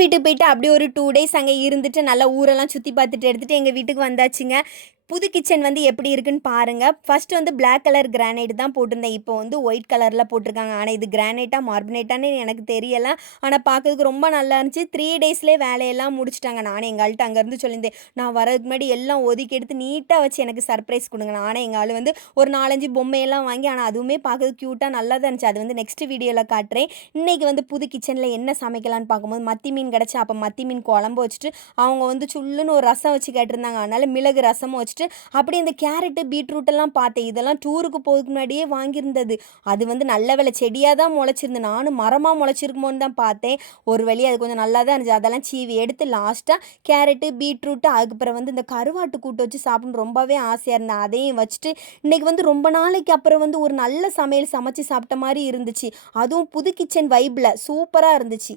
வீட்டுக்கு போயிட்டு அப்படியே ஒரு 2 டேஸ் அங்கே இருந்துட்டு நல்லா ஊரெல்லாம் சுற்றி பார்த்துட்டு எடுத்துகிட்டு எங்கள் வீட்டுக்கு வந்தாச்சுங்க. புது கிச்சன் வந்து எப்படி இருக்குன்னு பாருங்கள். ஃபஸ்ட்டு வந்து பிளாக் கலர் கிரானைட் தான் போட்டிருந்தேன். இப்போ வந்து ஒயிட் கலரில் போட்டிருக்காங்க. ஆனால் இது கிரானைட்டா மார்பினேட்டான்னு எனக்கு தெரியலை. ஆனால் பார்க்கறதுக்கு ரொம்ப நல்லா இருந்துச்சு. 3 டேஸ்லேயே வேலையெல்லாம் முடிச்சிட்டாங்க. நானும் எங்கள் ஆள்கிட்ட அங்கேருந்து சொல்லியிருந்தேன், நான் வரதுக்கு முன்னாடி எல்லாம் ஒதுக்கி எடுத்து நீட்டாக வச்சு எனக்கு சர்ப்ரைஸ் கொடுங்க. நானும் எங்கள் ஆள் வந்து ஒரு 4-5 பொம்மையெல்லாம் வாங்கி, ஆனால் அதுவுமே பார்க்கறதுக்கு க்யூட்டாக நல்லா தான் இருந்துச்சு. அது வந்து நெக்ஸ்ட் வீடியோவில் காட்டுறேன். இன்றைக்கி வந்து புது கிச்சனில் என்ன சமைக்கலான்னு பார்க்கும்போது மத்தி மீன் கிடச்சி. அப்போ மத்தி மீன் குழம்பு வச்சுட்டு அவங்க வந்து சுள்ளுன்னு ஒரு ரசம் வச்சு கேட்டிருந்தாங்க. அதனால் மிளகு ரசமும் வச்சுட்டு அப்படியே இந்த கேரட்டு பீட்ரூட்டெல்லாம் பார்த்தேன். இதெல்லாம் டூருக்கு போகிறதுக்கு முன்னாடியே வாங்கியிருந்தது. அது வந்து நல்ல வேலை செடியாக தான் முளைச்சிருந்து. நானும் மரமாக முளைச்சிருக்குமோன்னு தான் பார்த்தேன். ஒரு வழி அது கொஞ்சம் நல்லா தான் இருந்துச்சு. அதெல்லாம் சீவி எடுத்து லாஸ்ட்டாக கேரட்டு பீட்ரூட்டு அதுக்கப்புறம் வந்து இந்த கருவாட்டு கூட்டு வச்சு சாப்பிடணும்னு ரொம்பவே ஆசையாக இருந்தேன். அதையும் வச்சுட்டு இன்றைக்கி வந்து ரொம்ப நாளைக்கு அப்புறம் வந்து ஒரு நல்ல சமையல் சமைச்சு சாப்பிட்ட மாதிரி இருந்துச்சு. அதுவும் புது கிச்சன் வைப்பில் சூப்பராக இருந்துச்சு.